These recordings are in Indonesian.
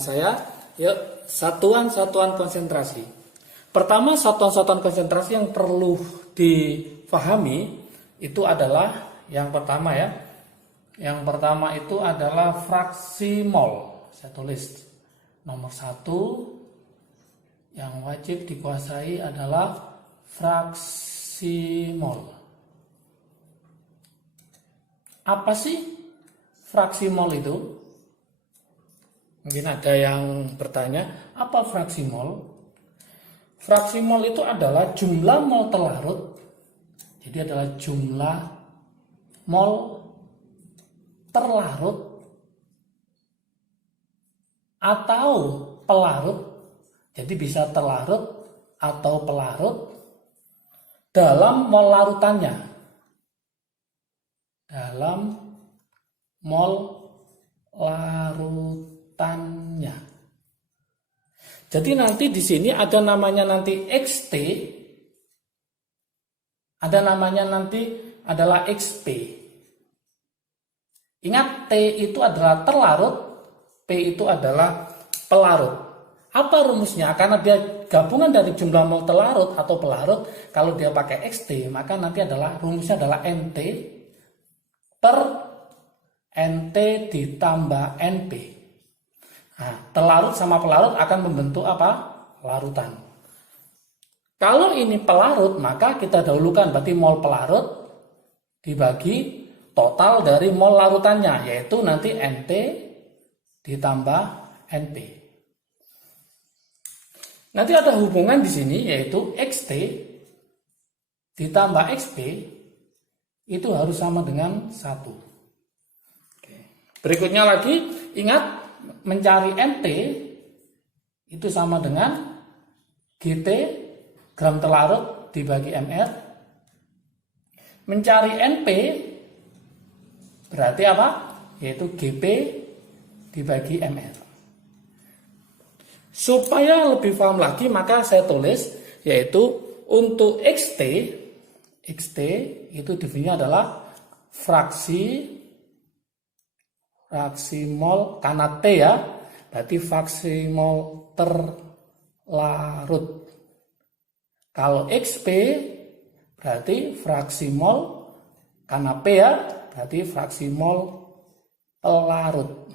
Saya, yuk, satuan-satuan konsentrasi. Pertama, satuan-satuan konsentrasi yang perlu difahami itu adalah yang pertama ya. Yang pertama itu adalah fraksi mol. Saya tulis nomor 1 yang wajib dikuasai adalah fraksi mol. Apa sih fraksi mol itu? Mungkin ada yang bertanya, apa fraksi mol? Fraksi mol itu adalah jumlah mol terlarut. Jadi adalah jumlah mol terlarut atau pelarut. Jadi bisa terlarut atau pelarut dalam mol larutannya. Dalam mol larutannya. Jadi nanti di sini ada namanya nanti XT, ada namanya nanti adalah XP. Ingat, T itu adalah terlarut, P itu adalah pelarut. Apa rumusnya? Karena dia gabungan dari jumlah mol terlarut atau pelarut, kalau dia pakai XT, maka nanti adalah rumusnya adalah NT per NT ditambah NP. Nah, terlarut sama pelarut akan membentuk apa? Larutan. Kalau ini pelarut, maka kita dahulukan berarti mol pelarut dibagi total dari mol larutannya, yaitu nanti NT ditambah NP. Nanti ada hubungan di sini, yaitu XT ditambah XP itu harus sama dengan 1. Berikutnya lagi, ingat mencari NT itu sama dengan GT gram terlarut dibagi MR. Mencari NP berarti apa? Yaitu GP dibagi MR. Supaya lebih paham lagi maka saya tulis yaitu untuk XT itu definisinya adalah fraksi mol karena T ya, berarti fraksi mol terlarut. Kalau XP berarti fraksi mol karena P ya, berarti fraksi mol pelarut.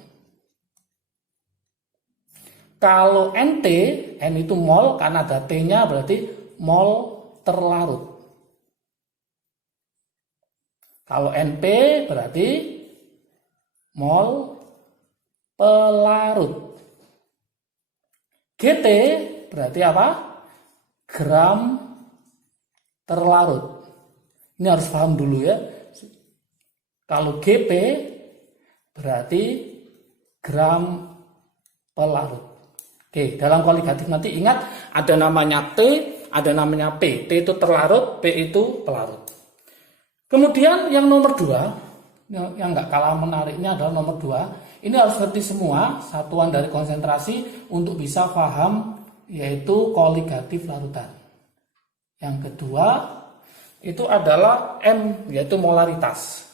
Kalau NT, N itu mol karena ada T-nya berarti mol terlarut. Kalau NP berarti mol pelarut. GT berarti apa? Gram terlarut. Ini harus paham dulu ya. Kalau GP berarti gram pelarut. Oke, dalam kualitatif nanti ingat ada namanya T, ada namanya P. T itu terlarut, P itu pelarut. Kemudian yang nomor 2, yang nggak kalah menariknya adalah nomor 2. Ini harus ngerti semua satuan dari konsentrasi untuk bisa paham yaitu koligatif larutan. Yang kedua itu adalah M, yaitu molaritas.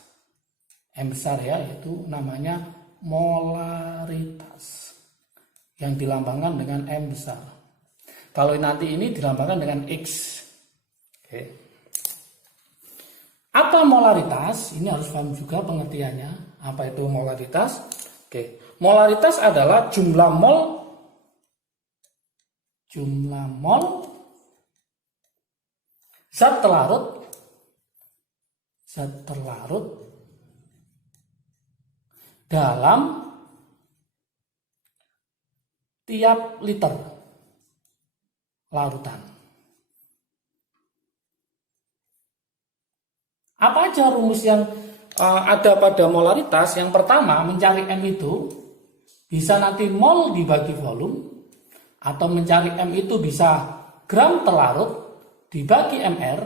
M besar ya, yaitu namanya molaritas yang dilambangkan dengan M besar. Kalau nanti ini dilambangkan dengan X. Oke. Apa molaritas? Ini harus paham juga pengertiannya. Apa itu molaritas? Oke. Molaritas adalah jumlah mol zat terlarut dalam tiap liter larutan. Apa aja rumus yang ada pada molaritas? Yang pertama, mencari M itu bisa nanti mol dibagi volume, atau mencari M itu bisa gram terlarut dibagi MR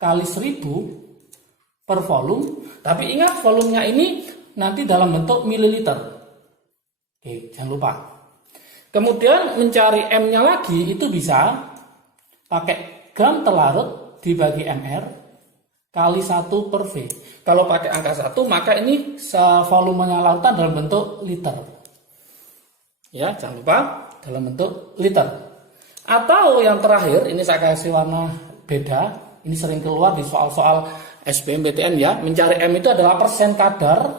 kali 1000 per volume. Tapi ingat volumenya ini nanti dalam bentuk mililiter. Oke, jangan lupa. Kemudian mencari M-nya lagi itu bisa pakai gram terlarut dibagi MR kali 1 per V. Kalau pakai angka 1 maka ini volumenya lautan dalam bentuk liter. Ya, jangan lupa dalam bentuk liter. Atau yang terakhir, ini saya kasih warna beda. Ini sering keluar di soal-soal SBMPTN ya. Mencari M itu adalah persen kadar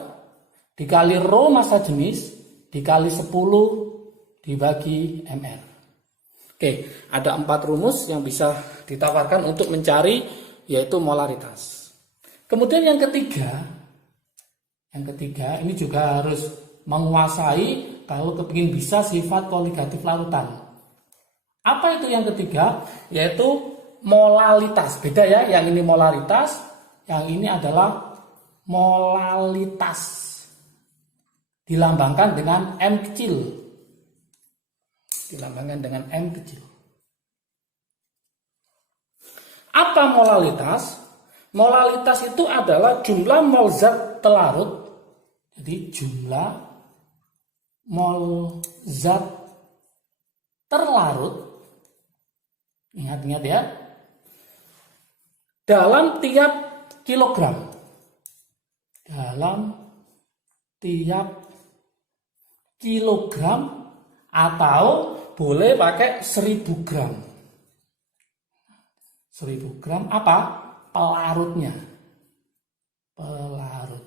dikali rho massa jenis dikali 10 dibagi MR. Oke, ada 4 rumus yang bisa ditawarkan untuk mencari yaitu molaritas. Kemudian yang ketiga ini juga harus menguasai kalau kepingin bisa sifat koligatif larutan. Apa itu yang ketiga? Yaitu molalitas. Beda ya, yang ini molaritas, yang ini adalah molalitas. Dilambangkan dengan M kecil. Dilambangkan dengan M kecil. Apa molalitas? Molalitas itu adalah jumlah mol zat telarut. Jadi jumlah mol zat terlarut, ingat-ingat ya, dalam tiap kilogram. Dalam tiap kilogram atau boleh pakai 1000 gram. 1000 gram apa? Pelarutnya. Pelarut.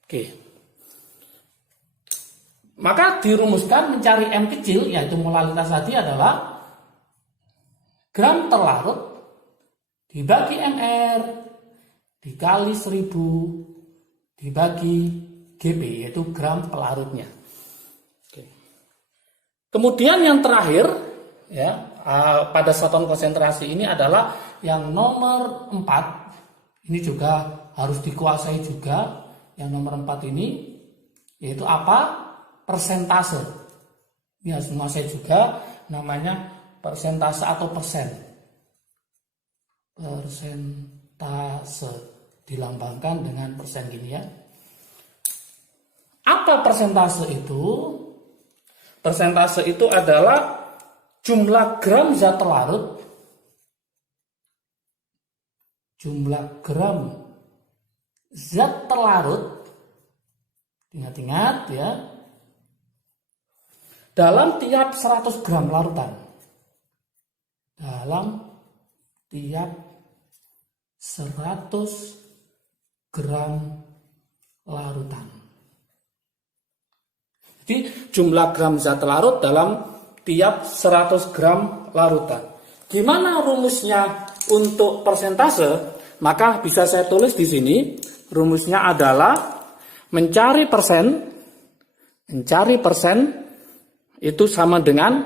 Oke. Maka dirumuskan mencari M kecil, yaitu molalitas tadi adalah gram terlarut dibagi MR dikali 1000 dibagi GB, yaitu gram pelarutnya. Oke. Kemudian yang terakhir ya, pada satuan konsentrasi ini adalah yang nomor 4. Ini juga harus dikuasai juga. Yang nomor 4 ini yaitu apa? Persentase. Ini harus menguasai juga, namanya persentase atau persen. Persentase dilambangkan dengan persen gini ya. Apa persentase itu? Persentase itu adalah jumlah gram zat terlarut. Jumlah gram zat terlarut, ingat-ingat ya, dalam tiap 100 gram larutan. Dalam tiap 100 gram larutan. Jadi jumlah gram zat larut dalam tiap 100 gram larutan. Gimana rumusnya untuk persentase? Maka bisa saya tulis di sini. Rumusnya adalah mencari persen itu sama dengan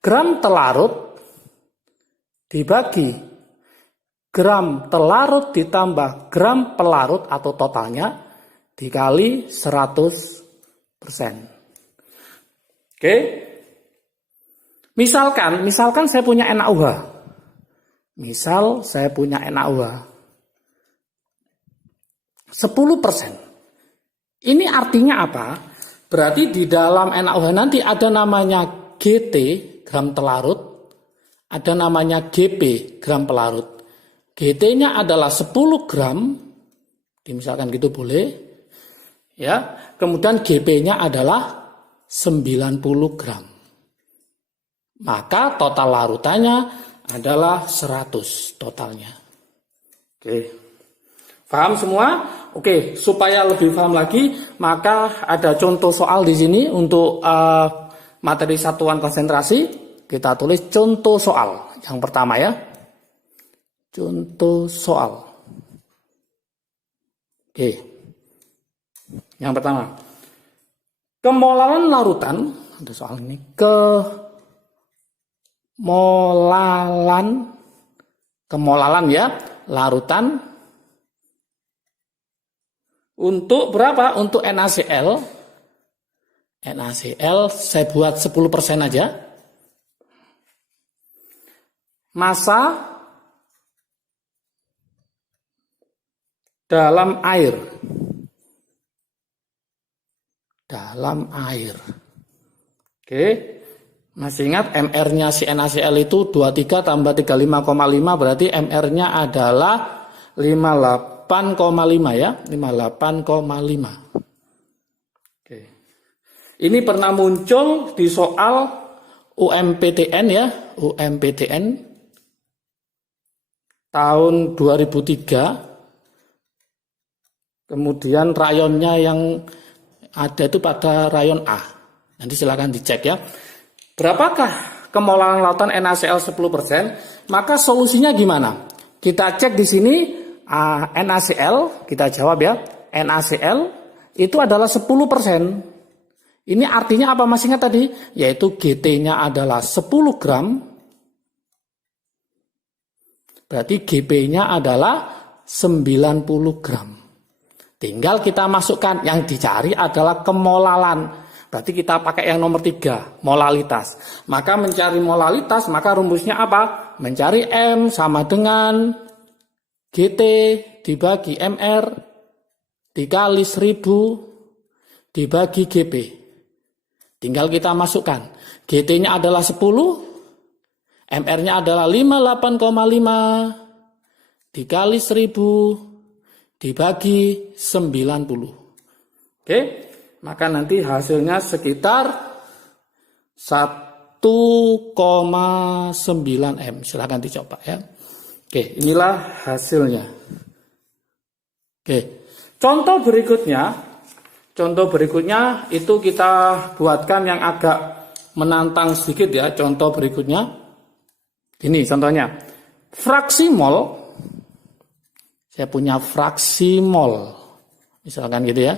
gram telarut dibagi gram telarut ditambah gram pelarut atau totalnya dikali 100%. Oke. Misalkan saya punya NaOH. Misal saya punya NaOH 10%. Ini artinya apa? Berarti di dalam NaOH nanti ada namanya GT, gram telarut, ada namanya GP, gram pelarut. GT-nya adalah 10 gram, misalkan gitu boleh. Ya, kemudian GP-nya adalah 90 gram. Maka total larutannya adalah 100 totalnya. Oke. Paham semua? Oke, supaya lebih paham lagi, maka ada contoh soal di sini untuk materi satuan konsentrasi. Kita tulis contoh soal. Yang pertama ya. Contoh soal. Oke. Yang pertama. Kemolaran larutan, ada soal ini. Kemolaran ya, larutan untuk berapa? Untuk NaCl. NaCl saya buat 10% aja. Massa dalam air. Dalam air. Oke. Masih ingat MR-nya si NaCl itu 23 tambah 35,5 berarti MR-nya adalah 58,5 ya, 58,5. Oke. Ini pernah muncul di soal UMPTN ya, UMPTN tahun 2003. Kemudian rayonnya yang ada itu pada rayon A. Nanti silakan dicek ya. Berapakah kemolaran lautan NaCl 10%? Maka solusinya gimana? Kita cek di sini NaCl, kita jawab ya. NaCl itu adalah 10%. Ini artinya apa, masih ingat tadi? Yaitu GT-nya adalah 10 gram. Berarti GP-nya adalah 90 gram. Tinggal kita masukkan, yang dicari adalah kemolalan. Berarti kita pakai yang nomor 3, molalitas. Maka mencari molalitas, maka rumusnya apa? Mencari M sama dengan GT dibagi MR dikali 1000 dibagi GP. Tinggal kita masukkan. GT-nya adalah 10, MR-nya adalah 58,5 dikali 1000 dibagi 90. Oke, maka nanti hasilnya sekitar 1,9 M. Silahkan dicoba ya. Oke, inilah hasilnya. Oke, contoh berikutnya itu kita buatkan yang agak menantang sedikit ya. Contoh berikutnya, ini contohnya, fraksi mol. Saya punya fraksi mol, misalkan gitu ya.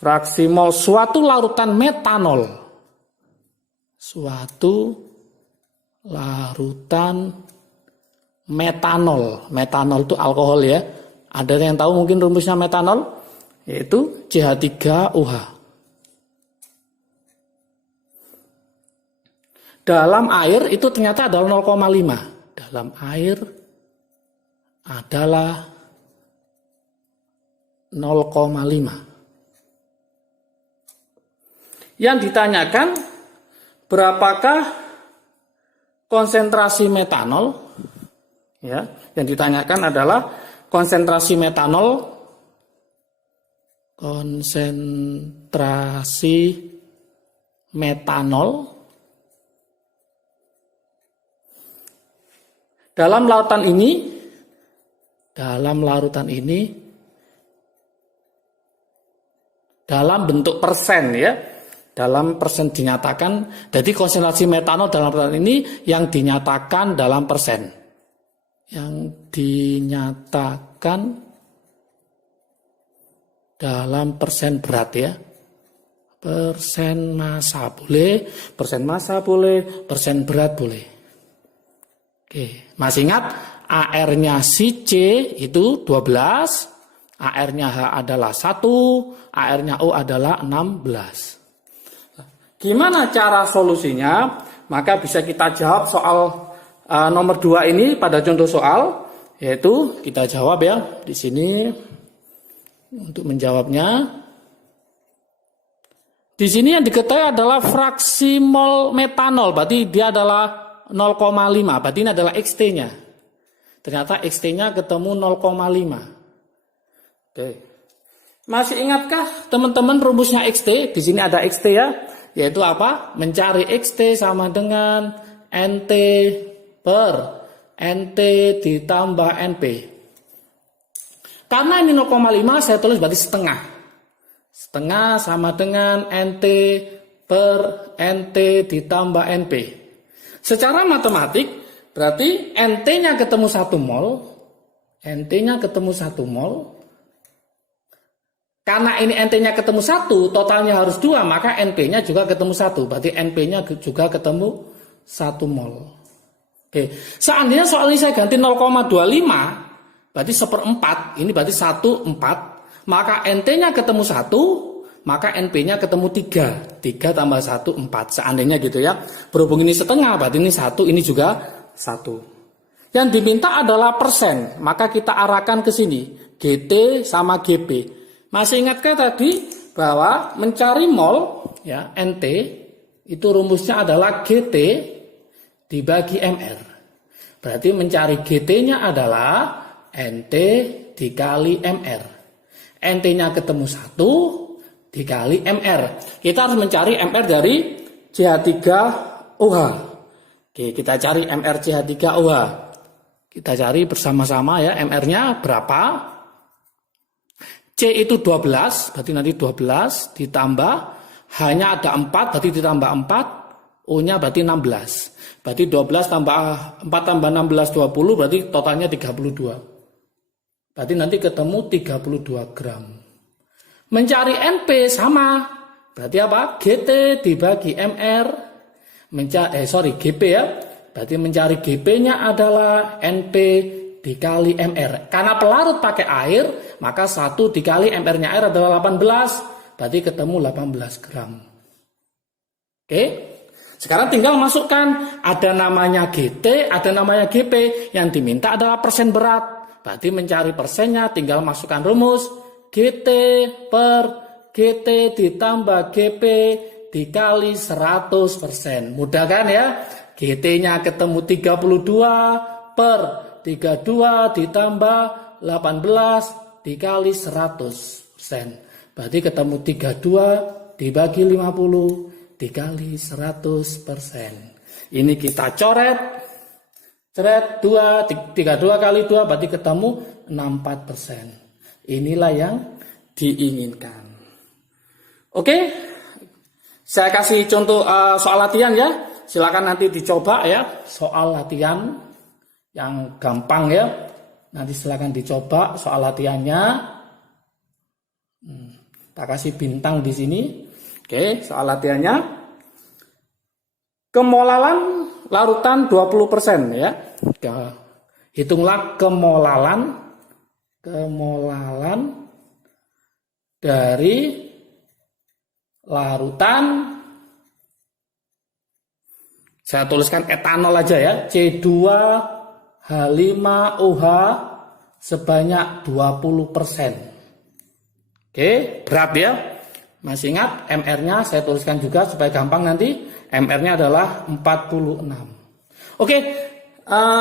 Fraksi mol suatu larutan metanol. Suatu larutan metanol. Metanol itu alkohol ya. Ada yang tahu mungkin rumusnya metanol? Yaitu CH3OH. Dalam air itu ternyata adalah 0,5. Dalam air adalah 0,5. Yang ditanyakan berapakah konsentrasi metanol? Ya, yang ditanyakan adalah konsentrasi metanol. Konsentrasi metanol dalam larutan ini dalam bentuk persen ya, dalam persen dinyatakan. Jadi konsentrasi metanol dalam larutan ini yang dinyatakan dalam persen, yang dinyatakan dalam persen berat ya. Persen massa boleh, persen berat boleh. Oke, masih ingat AR-nya si C itu 12. AR-nya H adalah 1, AR-nya O adalah 16. Gimana cara solusinya? Maka bisa kita jawab soal nomor 2 ini pada contoh soal, yaitu kita jawab ya di sini untuk menjawabnya. Di sini yang diketahui adalah fraksi mol metanol, berarti dia adalah 0,5, berarti ini adalah XT-nya. Ternyata XT-nya ketemu 0,5. Oke. Masih ingatkah teman-teman rumusnya XT? Di sini ada XT ya, yaitu apa? Mencari XT sama dengan NT per NT ditambah NP. Karena ini 0,5 saya tulis berarti setengah. Setengah sama dengan NT per NT ditambah NP. Secara matematik berarti NT-nya ketemu 1 mol. NT-nya ketemu 1 mol. Karena ini NT-nya ketemu 1, totalnya harus 2, maka NP-nya juga ketemu 1. Berarti NP-nya juga ketemu 1 mol. Oke. Seandainya soal ini saya ganti 0,25, berarti 1/4, ini berarti 1/4. Maka NT-nya ketemu 1, maka NP-nya ketemu 3. 3 tambah 1, 4. Seandainya gitu ya. Berhubung ini setengah, berarti ini 1, ini juga 1. Yang diminta adalah persen, maka kita arahkan ke sini. GT sama GP. Masih ingatkah tadi bahwa mencari mol ya NT itu rumusnya adalah GT dibagi MR. Berarti mencari GT-nya adalah NT dikali MR. NT-nya ketemu 1, dikali MR. Kita harus mencari MR dari CH3OH. Oke, kita cari MR CH3OH. Kita cari bersama-sama ya, MR-nya berapa? C itu 12, berarti nanti 12 ditambah, H-nya ada 4, berarti ditambah 4, O-nya berarti 16. Berarti 12 tambah 4 tambah 16, 20, berarti totalnya 32. Berarti nanti ketemu 32 gram. Mencari NP sama, berarti apa? GT dibagi MR, GP ya. Berarti mencari GP-nya adalah NP dikali MR. Karena pelarut pakai air, maka 1 dikali MR-nya air adalah 18. Berarti ketemu 18 gram. Oke. Sekarang tinggal masukkan. Ada namanya GT, ada namanya GP. Yang diminta adalah persen berat. Berarti mencari persennya tinggal masukkan rumus. GT per GT ditambah GP dikali 100%. Mudah kan ya? GT-nya ketemu 32 per 32 ditambah 18 dikali 100%. Berarti ketemu 32 dibagi 50 dikali 100%. Ini kita coret. Coret 32 kali 2 berarti ketemu 64%. Inilah yang diinginkan. Oke. Saya kasih contoh soal latihan ya. Silakan nanti dicoba ya, soal latihan yang gampang ya. Nanti silakan dicoba soal latihannya. Kita kasih bintang di sini. Oke, soal latihannya. Kemolalan larutan 20% ya. Hitunglah kemolalan dari larutan, saya tuliskan etanol aja ya, C2H5OH sebanyak 20%. Oke, berat ya. Masih ingat MR-nya saya tuliskan juga supaya gampang nanti. MR-nya adalah 46. Oke,